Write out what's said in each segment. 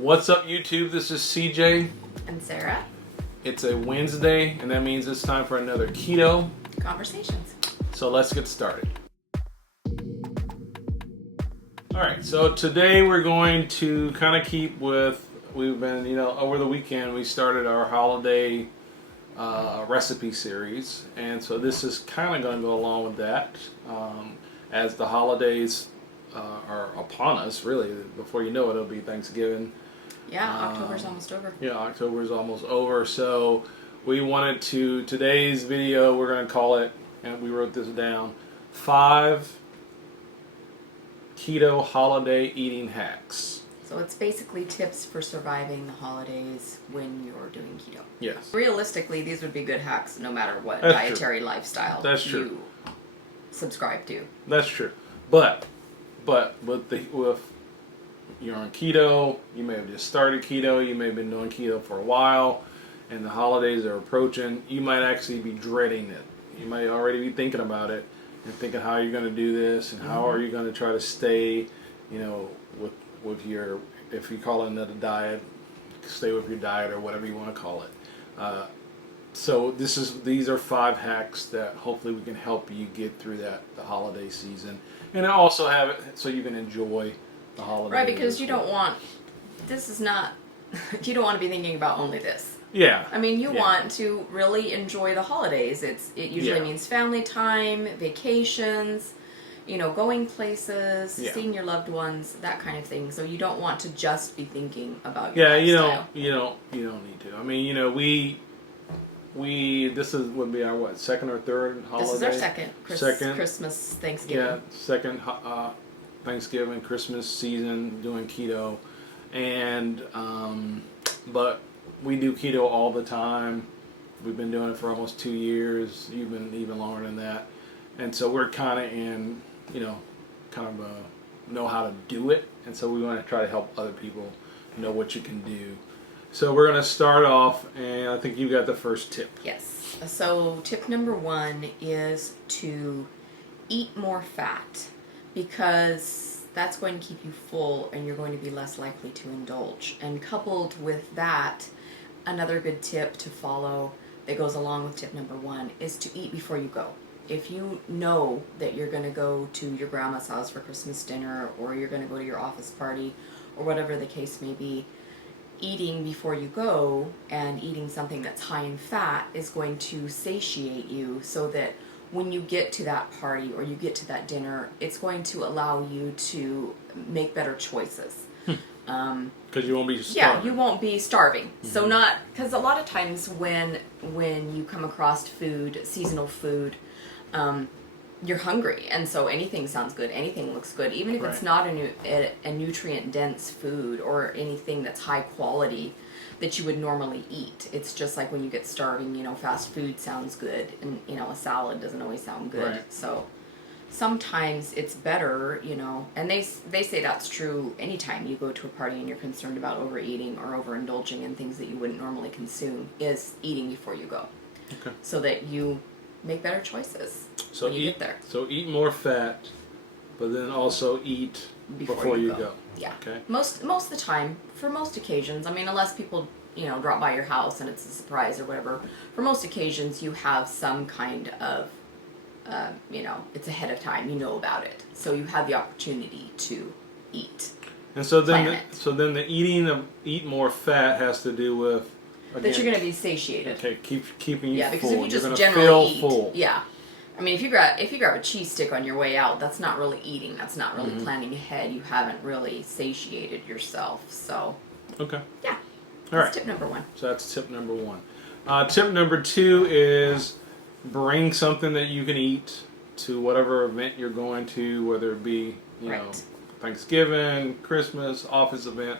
What's up, YouTube? This is CJ. And Sarah. It's a Wednesday, and that means it's time for another Keto Conversations. So let's get started. Alright, so today we're going to kind of keep with, we've been, over the weekend we started our holiday recipe series, and so this is kind of going to go along with that. As the holidays are upon us, really, before you know it, it'll be Thanksgiving. Yeah, October's almost over. Yeah, October's almost over. So we wanted to, today's video, we're going to call it, and we wrote this down, 5 Keto Holiday Eating Hacks. So it's basically tips for surviving the holidays when you're doing keto. Yes. Realistically, these would be good hacks no matter what That's dietary lifestyle That's true. you subscribe to. That's true. But with you're on keto, you may have just started keto, you may have been doing keto for a while, and the holidays are approaching, you might actually be dreading it. You might already be thinking about it and thinking how you're going to do this and how are you going to try to stay, with your, if you call it a diet, stay with your diet or whatever you want to call it. So these are 5 hacks that hopefully we can help you get through the holiday season, and also have it so you can enjoy the holidays. Right, because you don't want you don't want to be thinking about only this. Yeah. I mean, you want to really enjoy the holidays. It usually means family time, vacations, going places, seeing your loved ones, that kind of thing. So you don't want to just be thinking about your lifestyle. you don't need to. I mean, we this would be our second or third holiday. This is our second Christmas, Thanksgiving. Yeah, second Thanksgiving, Christmas season doing keto, and but we do keto all the time. We've been doing it for almost 2 years. You've been even longer than that, and so we're kind of in, know how to do it, and so we want to try to help other people know what you can do. So we're going to start off, and I think you got the first tip. Yes. So tip number 1 is to eat more fat, because that's going to keep you full and you're going to be less likely to indulge. And coupled with that, another good tip to follow that goes along with tip number 1 is to eat before you go. If you know that you're going to go to your grandma's house for Christmas dinner, or you're going to go to your office party, or whatever the case may be, eating before you go and eating something that's high in fat is going to satiate you, so that when you get to that party or you get to that dinner, it's going to allow you to make better choices. Because you won't be starving. Yeah, you won't be starving. Mm-hmm. So because a lot of times when you come across food, seasonal food, you're hungry, and so anything sounds good, anything looks good, even if it's not a nutrient-dense food or anything that's high quality that you would normally eat. It's just like when you get starving, fast food sounds good, and a salad doesn't always sound good. Right. So sometimes it's better, and they say that's true anytime you go to a party and you're concerned about overeating or overindulging in things that you wouldn't normally consume, is eating before you go. Okay. So that you make better choices when you get there. So eat more fat, but then also eat before you go. Yeah. Okay. Most of the time, for most occasions, I mean, unless people, drop by your house and it's a surprise or whatever, for most occasions you have some kind of, it's ahead of time, you know about it. So you have the opportunity to eat. And so then the eat more fat has to do with, again, that you're going to be satiated. Okay, keeping you full. Because if you just you're generally eat, full. Yeah. I mean, if you grab a cheese stick on your way out, that's not really eating. That's not really planning ahead. You haven't really satiated yourself. So. Okay. Yeah. All right. That's tip number 1. So that's tip number 1. Tip number 2 is bring something that you can eat to whatever event you're going to, whether it be Thanksgiving, Christmas, office event.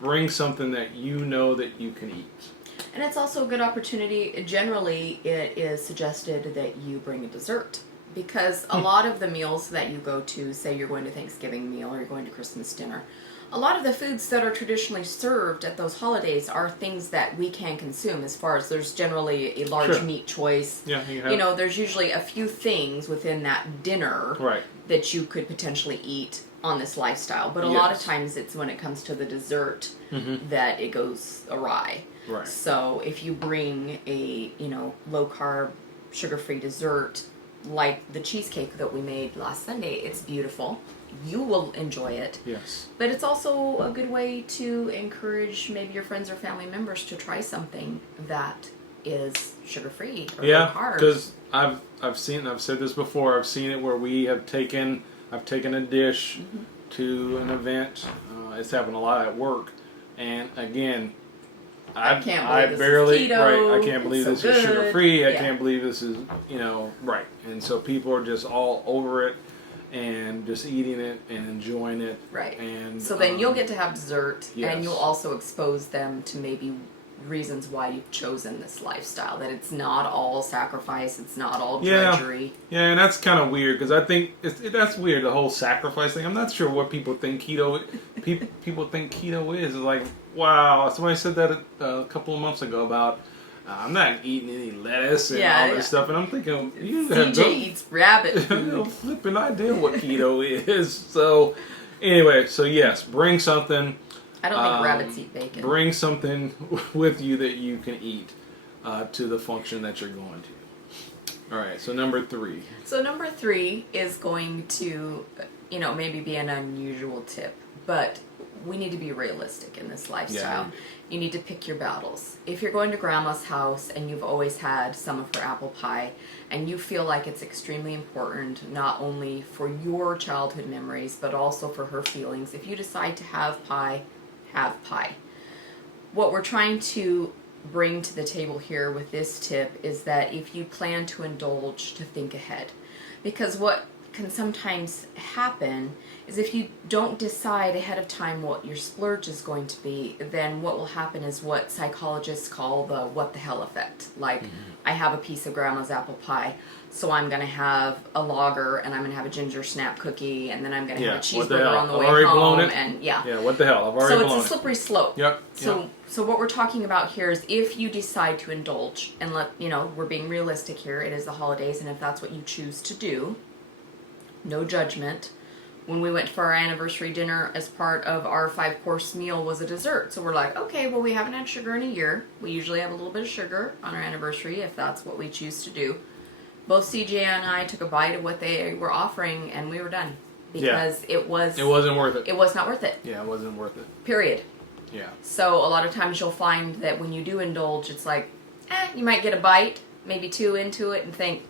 Bring something that you know that you can eat. And it's also a good opportunity. Generally, it is suggested that you bring a dessert, because a lot of the meals that you go to, say you're going to Thanksgiving meal or you're going to Christmas dinner, a lot of the foods that are traditionally served at those holidays are things that we can consume, as far as there's generally a large meat choice. Yeah, there's usually a few things within that dinner that you could potentially eat on this lifestyle. But a lot of Yes. times it's when it comes to the dessert Mm-hmm. that it goes awry. Right. So if you bring a, low carb, sugar-free dessert like the cheesecake that we made last Sunday, it's beautiful. You will enjoy it. Yes. But it's also a good way to encourage maybe your friends or family members to try something that is sugar-free or low carb. Because I've said this before. I've seen it where I've taken a dish to an event. It's happened a lot at work, and again, I can't believe I this barely is keto. right. I can't believe It's this so is good. sugar free. I Yeah. can't believe this is right. And so people are just all over it and just eating it and enjoying it. Right. And So then you'll get to have dessert, yes. and you'll also expose them to maybe reasons why you've chosen this lifestyle. That it's not all sacrifice, it's not all drudgery. Yeah, and that's kind of weird because I think that's weird, the whole sacrifice thing. I'm not sure what people think keto. People think keto is. It's like, wow, somebody said that a couple of months ago about I'm not eating any lettuce and all this stuff, and I'm thinking you have CJ eats rabbit no food. flipping idea what keto is. So anyway, so yes, bring something. I don't think rabbits eat bacon. Bring something with you that you can eat to the function that you're going to. All right, so number 3. So number 3 is going to, maybe be an unusual tip, but we need to be realistic in this lifestyle. Yeah. You need to pick your battles. If you're going to grandma's house and you've always had some of her apple pie and you feel like it's extremely important not only for your childhood memories but also for her feelings, if you decide to have pie, have pie. What we're trying to bring to the table here with this tip is that if you plan to indulge, to think ahead. Because what can sometimes happen is if you don't decide ahead of time what your splurge is going to be, then what will happen is what psychologists call the what the hell effect. Like, I have a piece of grandma's apple pie, so I'm going to have a lager, and I'm going to have a ginger snap cookie, and then I'm going to have a What the cheeseburger hell? on the I've way already home. blown it. And Yeah, what the hell? I've already so blown it's a slippery slope. Yep. So what we're talking about here is if you decide to indulge, and we're being realistic here, it is the holidays, and if that's what you choose to do, no judgment. When we went for our anniversary dinner, as part of our 5-course meal was a dessert. So we're like, okay, well, we haven't had sugar in a year. We usually have a little bit of sugar on our anniversary if that's what we choose to do. Both CJ and I took a bite of what they were offering, and we were done. Because it wasn't worth it. It was not worth it. Yeah, it wasn't worth it. Period. Yeah. So a lot of times you'll find that when you do indulge, it's like, you might get a bite, maybe 2 into it, and think,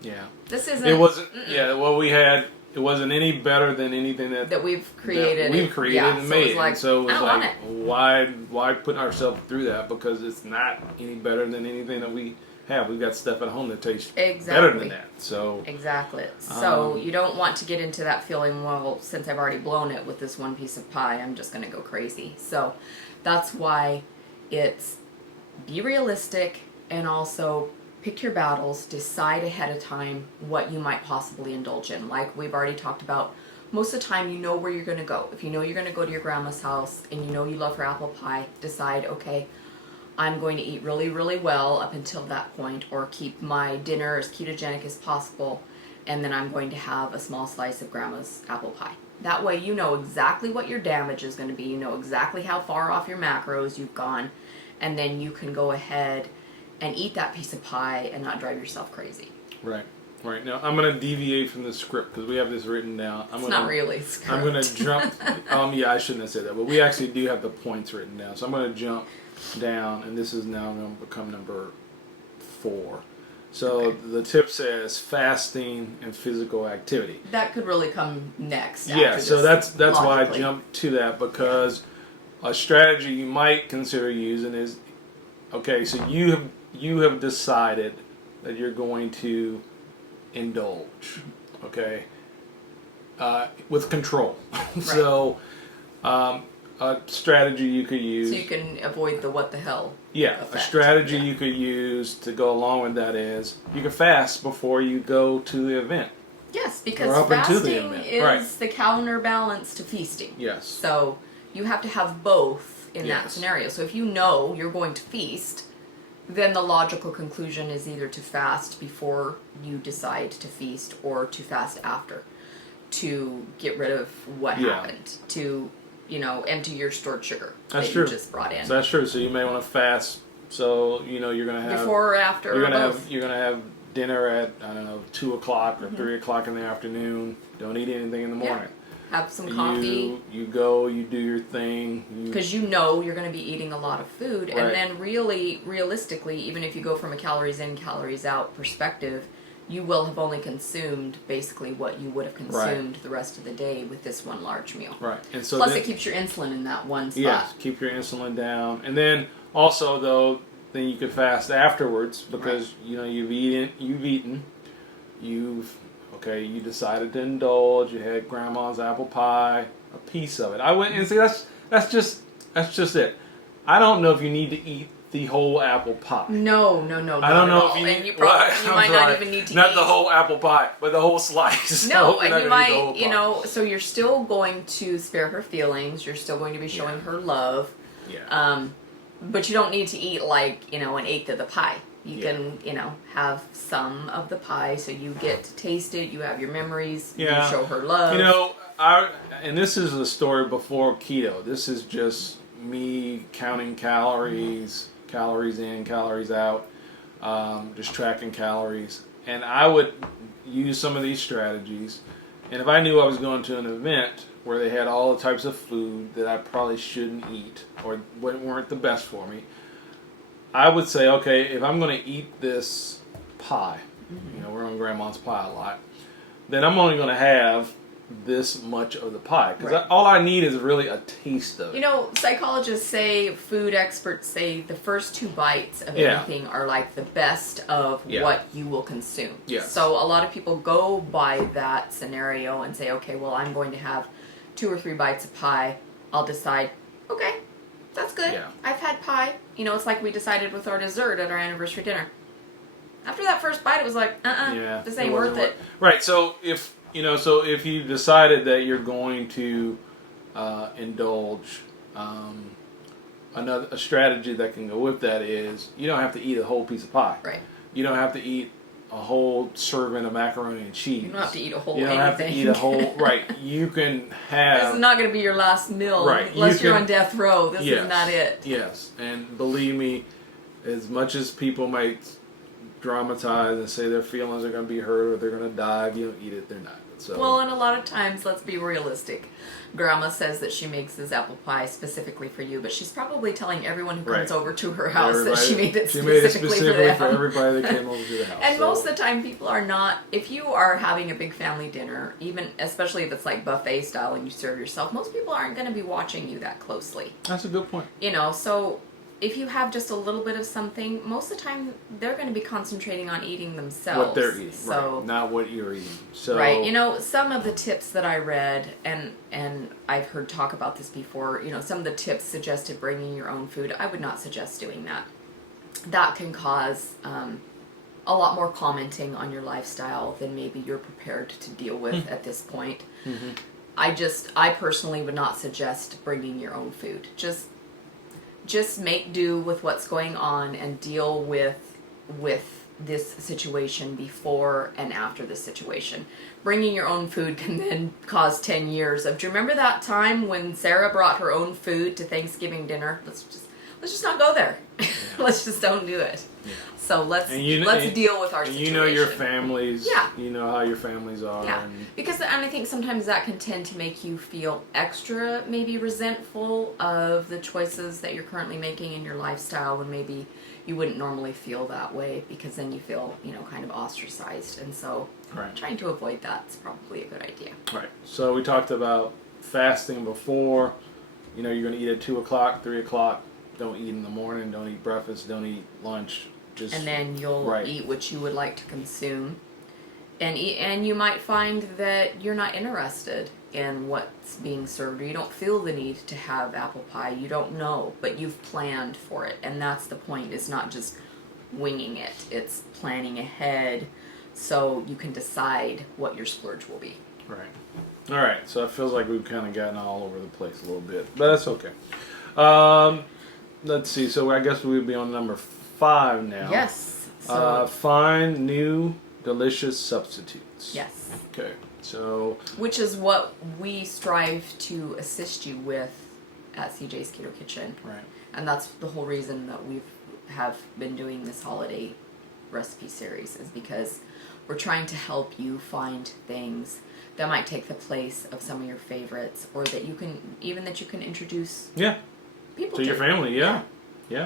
Yeah. this isn't. It wasn't. Yeah. What we had, it wasn't any better than anything that we've created. and made. So it was like, so it was I don't like, want it. why put ourselves through that? Because it's not any better than anything that we have. We've got stuff at home that tastes better than that. So exactly. So you don't want to get into that feeling, well, since I've already blown it with this one piece of pie, I'm just going to go crazy. So that's why it's be realistic and also pick your battles, decide ahead of time what you might possibly indulge in. Like we've already talked about, most of the time you know where you're going to go. If you know you're going to go to your grandma's house and you know you love her apple pie, decide, okay, I'm going to eat really, really well up until that point, or keep my dinner as ketogenic as possible, and then I'm going to have a small slice of grandma's apple pie. That way you know exactly what your damage is going to be, you know exactly how far off your macros you've gone, and then you can go ahead and eat that piece of pie and not drive yourself crazy. Right. Now I'm going to deviate from the script because we have this written down. It's not really script. I'm going to jump. Yeah, I shouldn't have said that, but we actually do have the points written down. So I'm going to jump down, and this is now going to become number 4. So the tip says fasting and physical activity. That could really come next. Yeah, so that's why I logically. jumped to that, because a strategy you might consider using is, okay, so you have decided that you're going to indulge, okay, with control. Right. So a strategy you could use. So you can avoid the what the hell. Yeah, effect. a strategy you could use to go along with that is you can fast before you go to the event. Yes, because Or up into the fasting event. is Right. the counterbalance to feasting. Yes. So you have to have both in that Yes. scenario. So if you know you're going to feast, then the logical conclusion is either to fast before you decide to feast or to fast after. to get rid of what Yeah. happened, to, empty your stored sugar That's that true. you just brought in. So that's true. So you may want to fast. So you're gonna have Before or after, You're or gonna both. have dinner at 2:00 or Mm-hmm. 3:00 in the afternoon. Don't eat anything in the Yeah. morning. Have some coffee. You go. You do your thing. Because you're going to be eating a lot of food. Right. And then realistically, even if you go from a calories in, calories out perspective, you will have only consumed basically what you would have consumed the rest of the day with this one large meal. Right. And so Plus, it keeps your insulin in that one spot. Yes, keep your insulin down. And then also though, then you can fast afterwards because you've eaten, you decided to indulge. You had grandma's apple pie, a piece of it. I went and see that's just it. I don't know if you need to eat the whole apple pie. No. I don't know if you and need. you might not even need to not eat the whole apple pie, but the whole slice. No, You're not and you gonna eat the whole might, pie. so you're still going to spare her feelings. You're still going to be showing her love. Yeah. But you don't need to eat an eighth of the pie. You Yeah. can, have some of the pie so you get to taste it. You have your memories. Yeah. You show her love. And this is the story before keto. This is just me counting calories in, calories out, just tracking calories. And I would use some of these strategies. And if I knew I was going to an event where they had all the types of food that I probably shouldn't eat or weren't the best for me, I would say, okay, if I'm going to eat this pie, we're on grandma's pie a lot, then I'm only going to have this much of the pie because all I need is really a taste of it. Psychologists say, food experts say, the first 2 bites of anything are like the best of what you will consume. Yes. So a lot of people go by that scenario and say, okay, well, I'm going to have 2 or 3 bites of pie. I'll decide, okay, that's good. Yeah. I've had pie. It's like we decided with our dessert at our anniversary dinner. After that first bite, it was like, this ain't worth it. Right. So if you decided that you're going to indulge, a strategy that can go with that is you don't have to eat a whole piece of pie. Right. You don't have to eat a whole serving of macaroni and cheese. You don't have to eat a whole You don't anything. have to eat a whole. Right. You can have. This is not going to be your last meal, Right. unless you're on death row. This Yes, is not it. Yes, and believe me, as much as people might dramatize and say their feelings are going to be hurt or they're going to die if you don't eat it, they're not. So. Well, and a lot of times, let's be realistic. Grandma says that she makes this apple pie specifically for you, but she's probably telling everyone who comes over to her house that she made it specifically for them. For everybody that came over to the house. And most of the time, people are not. If you are having a big family dinner, even especially if it's like buffet style and you serve yourself, most people aren't going to be watching you that closely. That's a good point. So if you have just a little bit of something, most of the time they're going to be concentrating on eating themselves. What they're eating, so, right? Not what you're eating. So, right. Some of the tips that I read, and I've heard talk about this before, some of the tips suggested bringing your own food. I would not suggest doing that. That can cause a lot more commenting on your lifestyle than maybe you're prepared to deal with at this point. Mm-hmm. I personally would not suggest bringing your own food. Just make do with what's going on and deal with this situation before and after this situation. Bringing your own food can then cause 10 years of, do you remember that time when Sarah brought her own food to Thanksgiving dinner? Let's just not go there. Let's just don't do it. Yeah. So let's deal with our situation. Your families. Yeah. You know how your families are. Yeah. And I think sometimes that can tend to make you feel extra maybe resentful of the choices that you're currently making in your lifestyle when maybe you wouldn't normally feel that way because then you feel, kind of ostracized. And so trying to avoid that is probably a good idea. Right. So we talked about fasting before. You're going to eat at 2:00, 3:00. Don't eat in the morning. Don't eat breakfast. Don't eat lunch. And then you'll eat what you would like to consume. And you might find that you're not interested in what's being served, or you don't feel the need to have apple pie. You don't know, but you've planned for it. And that's the point. It's not just winging it. It's planning ahead so you can decide what your splurge will be. Right. All right. So it feels like we've kind of gotten all over the place a little bit, but that's okay. Let's see. So I guess we'd be on number 5 now. Yes. So find new delicious substitutes. yes. Okay. So, which is what we strive to assist you with at CJ's Keto Kitchen. right. And that's the whole reason that have been doing this holiday recipe series, is because we're trying to help you find things that might take the place of some of your favorites, or that you can introduce people to your family. Yeah.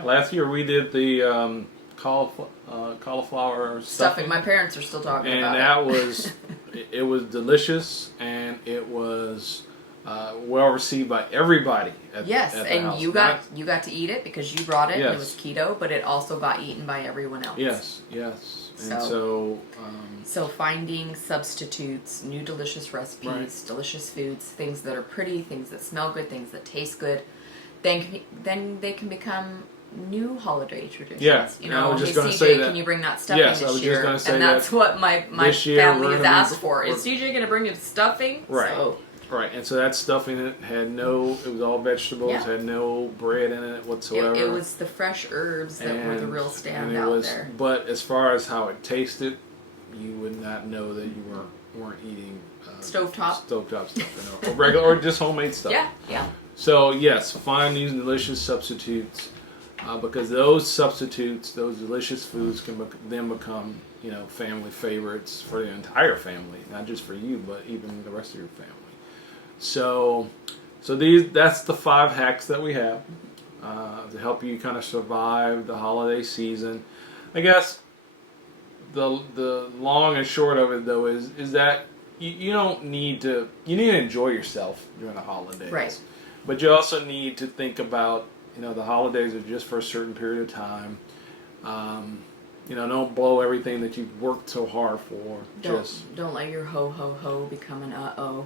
Last year we did the cauliflower stuffing. My parents are still talking about it. And that was, it was delicious, and it was well received by everybody. At the house. You got to eat it because you brought it. Yes. And it was keto, but it also got eaten by everyone else. Yes. And so finding substitutes, new delicious recipes, right. delicious foods, things that are pretty, things that smell good, things that taste good, then they can become new holiday traditions. Yeah, you know, I was just hey going to CJ, say that. can you bring that stuffing Yes, I this was year? just going to say and that's that what my year family has asked for. Is CJ going to bring him stuffing? Right. So, right, and so that stuffing, it was all vegetables, had no bread in it whatsoever. It was the fresh herbs that were the real standout there. But as far as how it tasted, you would not know that you weren't eating stovetop stuff, or regular, or just homemade stuff. Yeah. So yes, find these delicious substitutes, because those substitutes, those delicious foods, can then become family favorites for the entire family, not just for you, but even the rest of your family. So that's the 5 hacks that we have to help you kind of survive the holiday season. I guess the long and short of it, though, is that you need to enjoy yourself during the holidays. Right. But you also need to think about, the holidays are just for a certain period of time. Don't blow everything that you've worked so hard for. Don't let your ho ho ho become an uh-oh.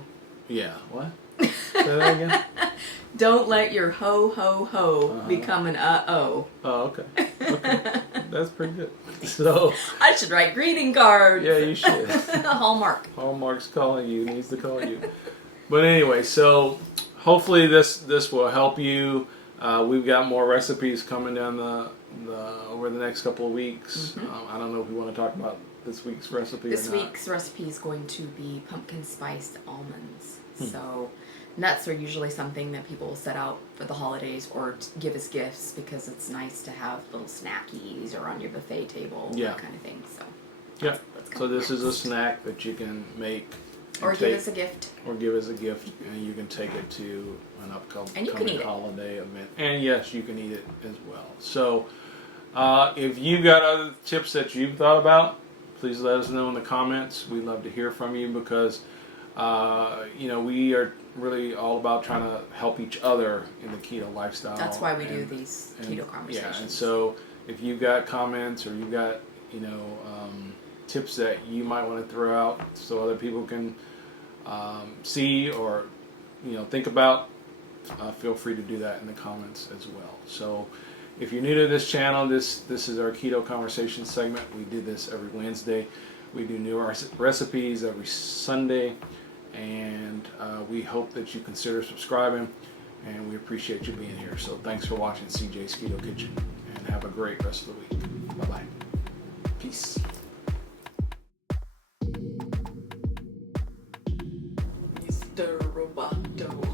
Yeah, what? Say that again? Don't let your ho ho ho become an uh-oh. Oh, okay. That's pretty good. So I should write greeting cards. Yeah, you should. Hallmark. Hallmark's calling you, needs to call you. But anyway, so hopefully this will help you. We've got more recipes coming down over the next couple of weeks. Mm-hmm. I don't know if we want to talk about this week's recipe This or not. week's recipe is going to be pumpkin spiced almonds. So nuts are usually something that people will set out for the holidays or give as gifts, because it's nice to have little snackies or on your buffet table, that kind of thing. So So this is a snack that you can make. Or give as a gift. Or give as a gift, and you can take it to an upcoming holiday event. And yes, you can eat it as well. So if you've got other tips that you've thought about, please let us know in the comments. We'd love to hear from you, because we are really all about trying to help each other in the keto lifestyle. That's why we do these keto conversations. Yeah, and so if you've got comments, or you've got tips that you might want to throw out so other people can see or think about, feel free to do that in the comments as well. So if you're new to this channel, this is our Keto Conversation segment. We do this every Wednesday. We do new recipes every Sunday, and we hope that you consider subscribing, and we appreciate you being here. So thanks for watching CJ's Keto Kitchen, and have a great rest of the week. Bye-bye. Peace. Mr. Roboto.